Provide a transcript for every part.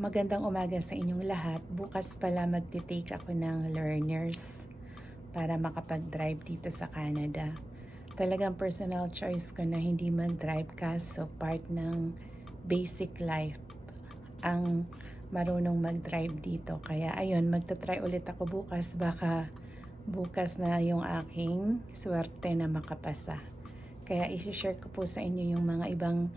Magandang umaga sa inyong lahat. Bukas pala magte-take ako ng learners para makapag-drive dito sa Canada. Talagang personal choice ko na hindi mag-drive kaso part ng basic life ang marunong mag-drive dito. Kaya ayun, magta-try ulit ako bukas. Baka bukas na yung aking swerte na makapasa. Kaya i-share ko po sa inyo yung mga ibang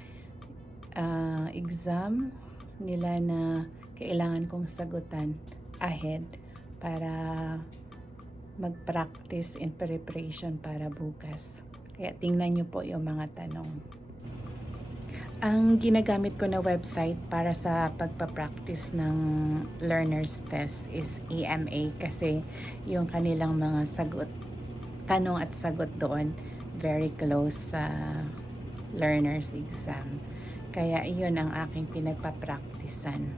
exam nila na kailangan kong sagutan ahead para mag-practice in preparation para bukas. Kaya tingnan nyo po yung mga tanong. Ang ginagamit ko na website para sa pagpa-practice ng learner's test is AMA kasi yung kanilang mga tanong at sagot doon very close sa learner's exam. Kaya iyon ang aking pinagpa-practicean.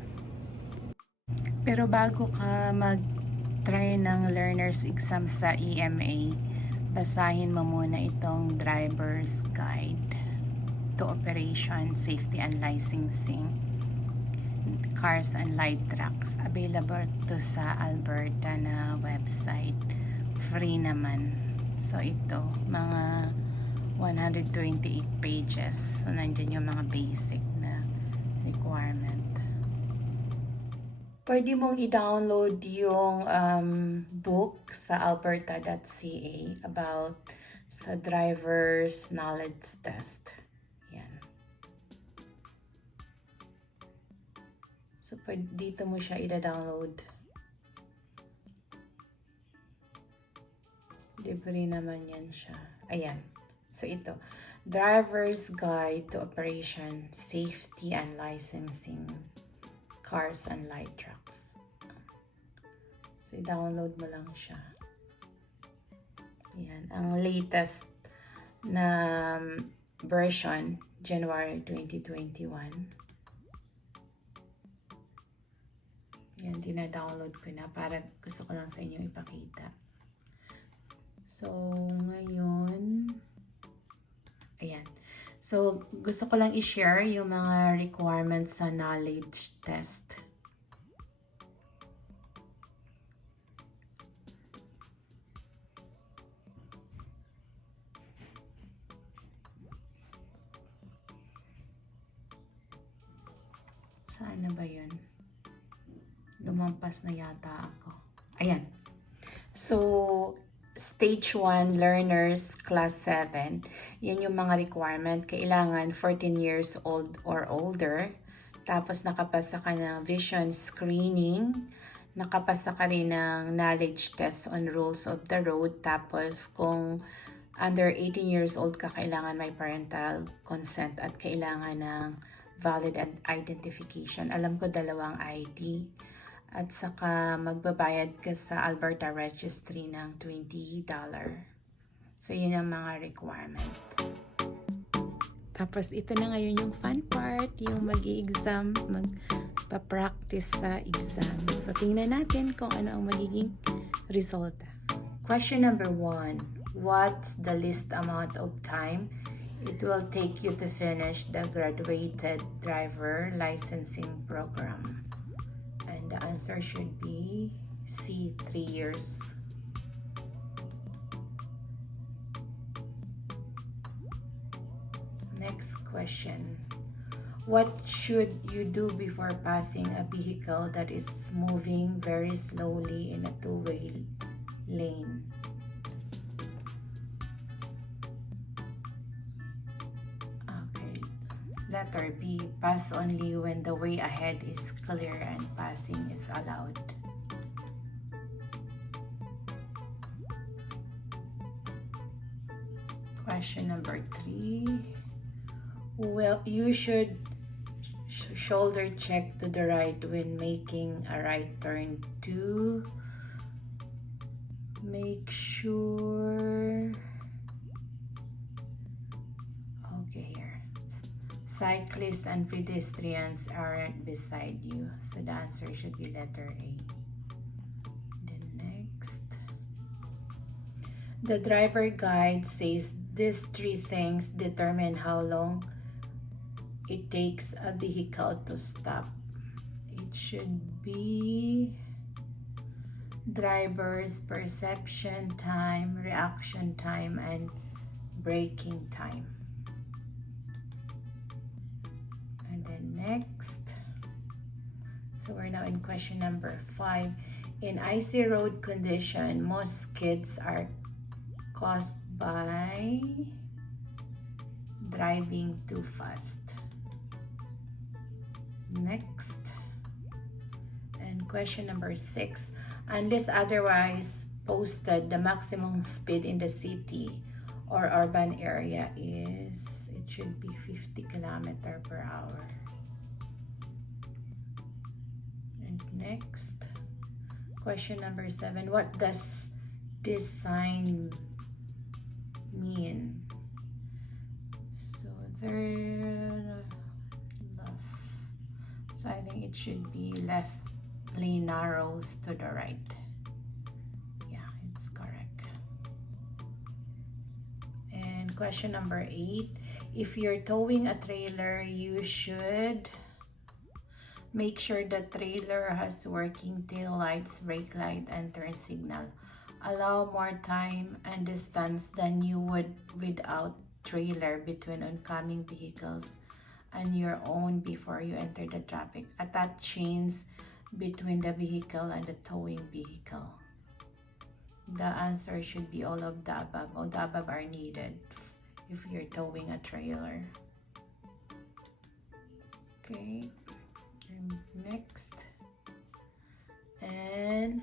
Pero bago ka mag-try ng learner's exam sa EMA, basahin mo muna itong driver's guide to operation, safety and licensing, cars and light trucks. Available to sa Alberta na website. Free naman. So ito, mga 128 pages. So, nandiyan yung mga basic na requirement. Pwede mong i-download yung book sa alberta.ca about sa driver's knowledge test. Yan. So, dito mo siya i-download. Libre naman yan siya. Ayan. So ito, Driver's Guide to Operation, Safety and Licensing, Cars and Light Trucks. So i-download mo lang siya. Yan, ang latest na version, January 2021. Yan, dina-download ko na para gusto ko lang sa inyo ipakita. So ngayon, ayan. So, gusto ko lang i-share yung mga requirements sa knowledge test. Saan na ba yun? Lumampas na yata ako. Ayan. So, Stage 1 learners class 7. Yan yung mga requirement. Kailangan 14 years old or older. Tapos nakapasa ka ng vision screening. Nakapasa ka rin ng knowledge test on rules of the road. Tapos kung under 18 years old ka, kailangan may parental consent at kailangan ng valid identification. Alam ko 2 ID. At saka magbabayad ka sa Alberta Registry ng $20. So, yun ang mga requirement. Tapos, ito na ngayon yung fun part, yung mag-i-exam, magpa-practice sa exam. So, tingnan natin kung ano ang magiging resulta. Question number 1. What's the least amount of time it will take you to finish the graduated driver licensing program? And the answer should be C, 3 years. Next question. What should you do before passing a vehicle that is moving very slowly in a two-way lane? Letter B, pass only when the way ahead is clear and passing is allowed. Question number 3. Well, you should shoulder check to the right when making a right turn to make sure. Okay, here. Cyclists and pedestrians aren't beside you. So the answer should be letter A. Then next. The driver guide says these 3 things determine how long it takes a vehicle to stop. It should be driver's perception time, reaction time, and braking time. And then next, so we're now in question number 5. In icy road condition, most skids are caused by driving too fast. Next, and question number 6. Unless otherwise posted, the maximum speed in the city or urban area is, it should be 50 km per hour. And next, question number 7. What does this sign mean? So there, left. So I think it should be left lane narrows to the right. Yeah, it's correct. And question number 8. If you're towing a trailer, you should make sure the trailer has working tail lights, brake light, and turn signal. Allow more time and distance than you would without trailer between oncoming vehicles and your own before you enter the traffic. Attach chains between the vehicle and the towing vehicle. The answer should be all of the above. All the above are needed if you're towing a trailer. Okay, and next, and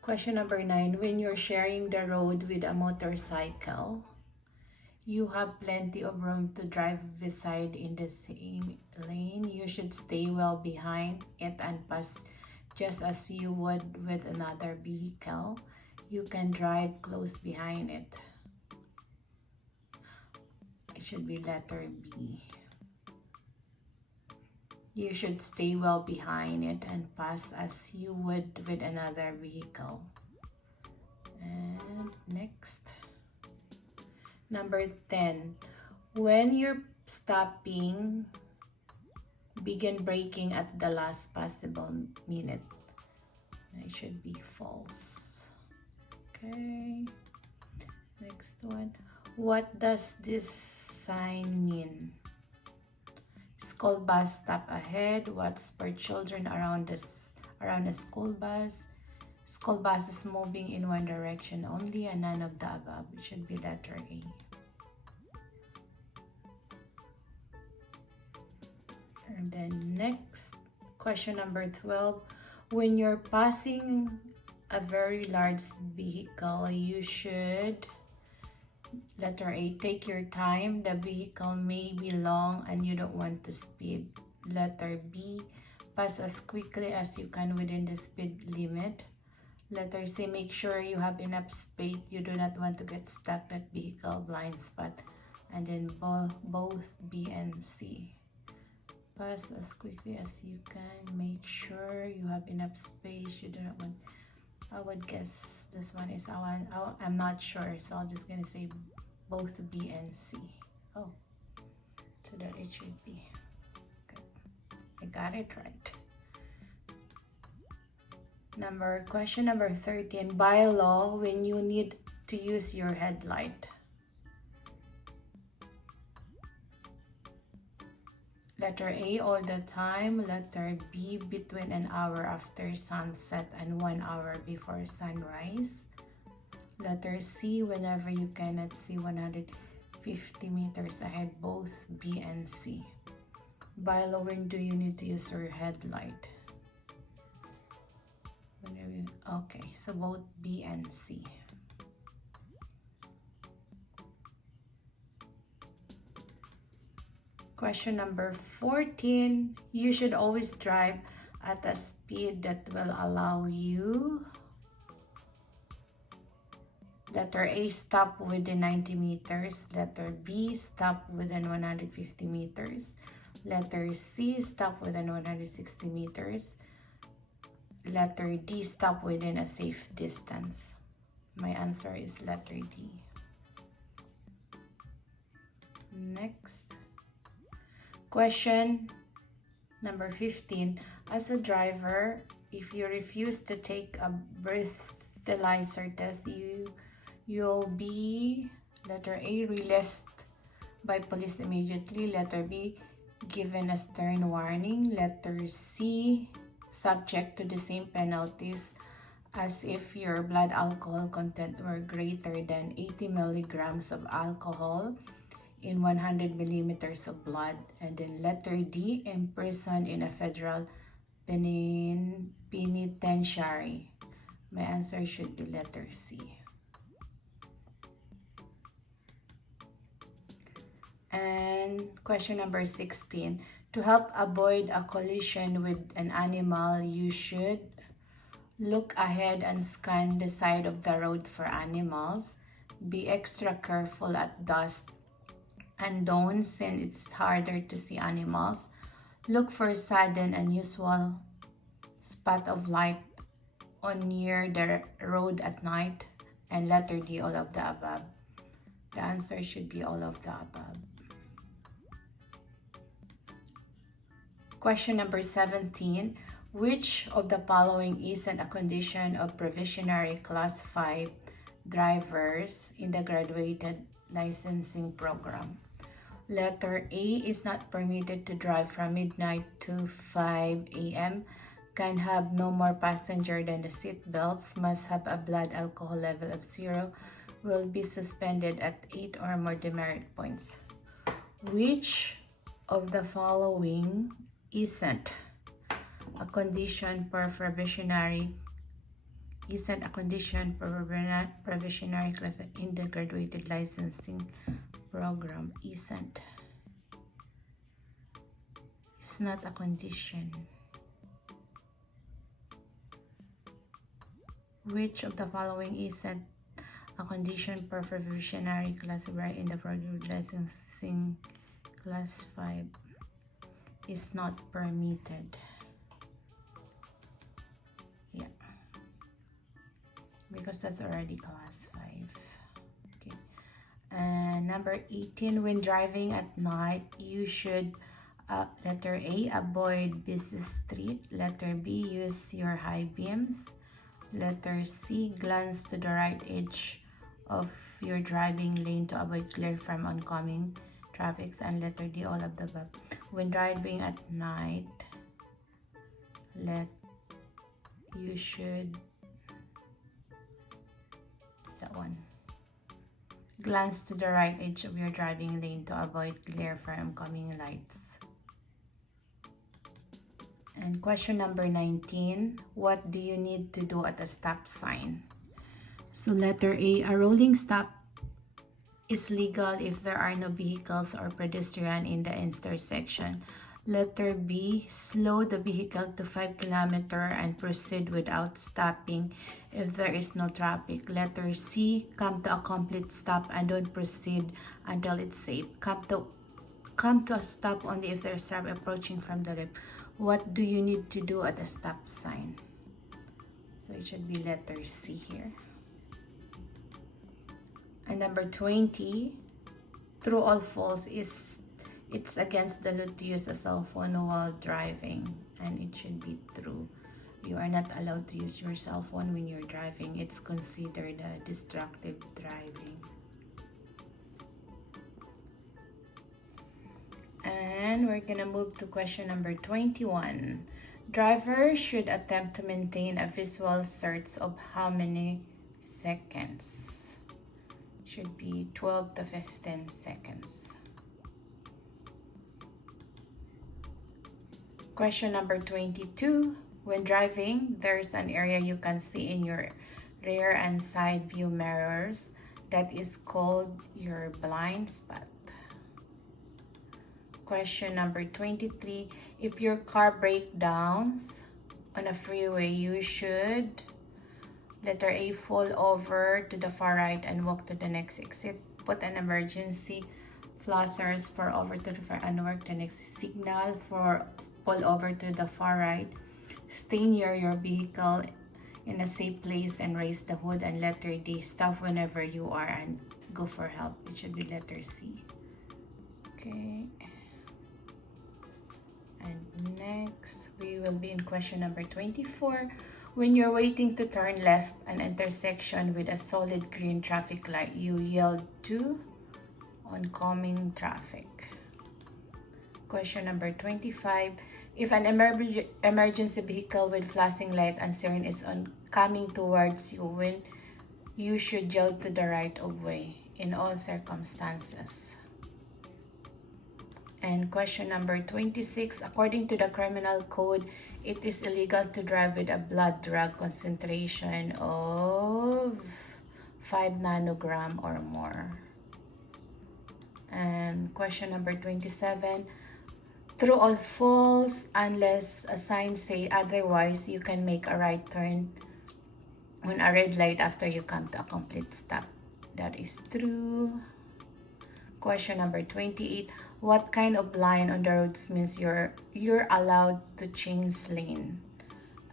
question number 9. When you're sharing the road with a motorcycle, you have plenty of room to drive beside in the same lane. You should stay well behind it and pass just as you would with another vehicle. You can drive close behind it. It should be letter B. You should stay well behind it and pass as you would with another vehicle. And next, number 10. When you're stopping, begin braking at the last possible minute. It should be false. Okay. Next one. What does this sign mean? School bus stop ahead. What's for children around a school bus? School bus is moving in one direction only, and none of the above. It should be letter A. And then next, question number 12. When you're passing a very large vehicle, you should, letter A, take your time. The vehicle may be long and you don't want to speed. Letter B, pass as quickly as you can within the speed limit. Letter C, make sure you have enough space. You do not want to get stuck at vehicle blind spot. And then both B and C. Pass as quickly as you can. Make sure you have enough space. You do not want. I would guess this one is I'm not sure, so I'm just gonna say both B and C. Oh, so that it should be. Good. I got it right. Question number 13. By law, when you need to use your headlight. Letter A, all the time. Letter B, between an hour after sunset and 1 hour before sunrise. Letter C, whenever you cannot see 150 meters ahead. Both B and C. By law, when do you need to use your headlight? Okay, so both B and C. Question number 14. You should always drive at a speed that will allow you. Letter A, stop within 90 meters. Letter B, stop within 150 meters. Letter C, stop within 160 meters. Letter D, stop within a safe distance. My answer is letter D. Next. Question Number 15, as a driver, if you refuse to take a breathalyzer test, you'll be, letter A, released by police immediately. Letter B, given a stern warning. Letter C, subject to the same penalties as if your blood alcohol content were greater than 80 milligrams of alcohol in 100 millimeters of blood. And then letter D, imprisoned in a federal penitentiary. My answer should be letter C. And question number 16. To help avoid a collision with an animal, you should look ahead and scan the side of the road for animals. Be extra careful at dusk and dawn since it's harder to see animals. Look for sudden unusual spot of light on near the road at night. And letter D, all of the above. The answer should be all of the above. Question number 17. Which of the following isn't a condition of provisionary class 5 drivers in the graduated licensing program? Letter A, is not permitted to drive from midnight to 5 a.m. Can have no more passenger than the seat belts. Must have a blood alcohol level of 0. Will be suspended at 8 or more demerit points. Which of the following isn't a condition for provisionary class in the graduated licensing program? Isn't. It's not a condition. Which of the following isn't a condition for provisionary class in the graduated licensing class 5? Is not permitted. Yeah, because that's already class 5. Okay. And number 18, when driving at night, you should letter A, avoid busy street. Letter B, use your high beams. Letter C, glance to the right edge of your driving lane to avoid glare from oncoming traffic. And letter D, all of the above. When driving at night, you should, that one, glance to the right edge of your driving lane to avoid glare from oncoming lights. And question number 19, what do you need to do at a stop sign? So letter A, a rolling stop is legal if there are no vehicles or pedestrian in the intersection. Letter B, slow the vehicle to 5 km and proceed without stopping if there is no traffic. Letter C, come to a complete stop and don't proceed until it's safe. Come to a stop only if there's traffic approaching from the left. What do you need to do at a stop sign? So it should be letter C here. And number 20, true or false, it's against the law to use a cell phone while driving, and it should be true. You are not allowed to use your cell phone when you're driving. It's considered distracted driving. And we're gonna move to question number 21. Drivers should attempt to maintain a visual search of how many seconds? Should be 12 to 15 seconds. Question number 22. When driving, there's an area you can see in your rear and side view mirrors that is called your blind spot. Question number 23. If your car breaks down on a freeway, you should, letter A, fall over to the far right and walk to the next exit. Put an emergency flashers for over to the far and work the next signal for pull over to the far right. Stay near your vehicle in a safe place and raise the hood. And letter D, stop whenever you are and go for help. It should be letter C. Okay. And next, we will be in question number 24. When you're waiting to turn left an intersection with a solid green traffic light, you yield to oncoming traffic. Question number 25. If an emergency vehicle with flashing light and siren is coming towards you, you should yield to the right of way in all circumstances. And question number 26. According to the criminal code, it is illegal to drive with a blood drug concentration of 5 nanogram or more. And question number 27. True or false, unless a sign say otherwise, you can make a right turn on a red light after you come to a complete stop. That is true. Question number 28. What kind of line on the roads means you're allowed to change lane?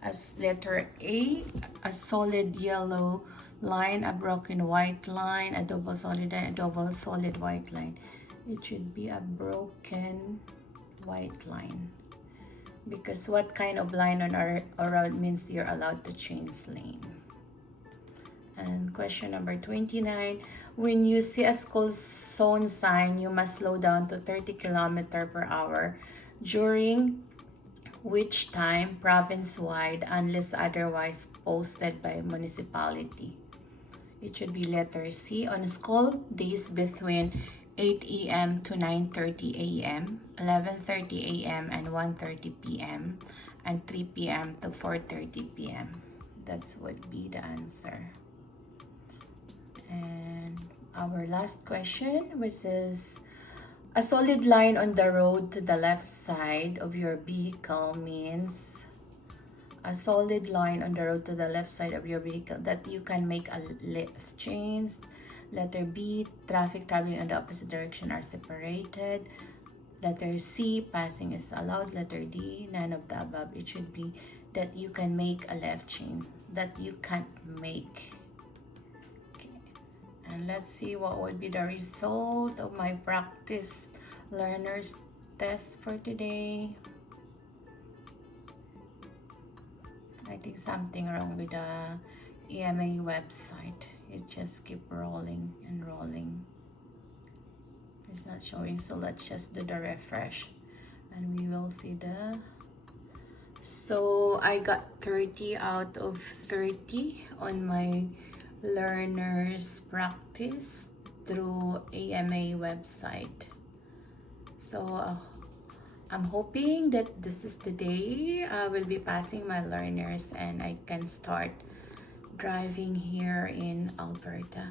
As letter A, a solid yellow line, a broken white line, a double solid line, a double solid white line. It should be a broken white line, because what kind of line on our road means you're allowed to change lane. And question number 29. When you see a school zone sign, you must slow down to 30 km/h during which time, province-wide, unless otherwise posted by municipality. It should be letter C. On school days between 8 a.m. to 9:30 a.m., 11:30 a.m. and 1:30 p.m., and 3 p.m. to 4:30 p.m. That would be the answer. And our last question, which is, a solid line on the road to the left side of your vehicle means a solid line on the road to the left side of your vehicle that you can make a left change. Letter B, traffic traveling in the opposite direction are separated. Letter C, passing is allowed. Letter D, none of the above. It should be that you can make a left change, that you can't make. Okay. And let's see what would be the result of my practice learners test for today. I think something wrong with the EMA website. It just keep rolling and rolling. It's not showing, so let's just do the refresh and we will see the. So I got 30 out of 30 on my learners practice through AMA website. So I'm hoping that this is the day I will be passing my learners and I can start driving here in Alberta.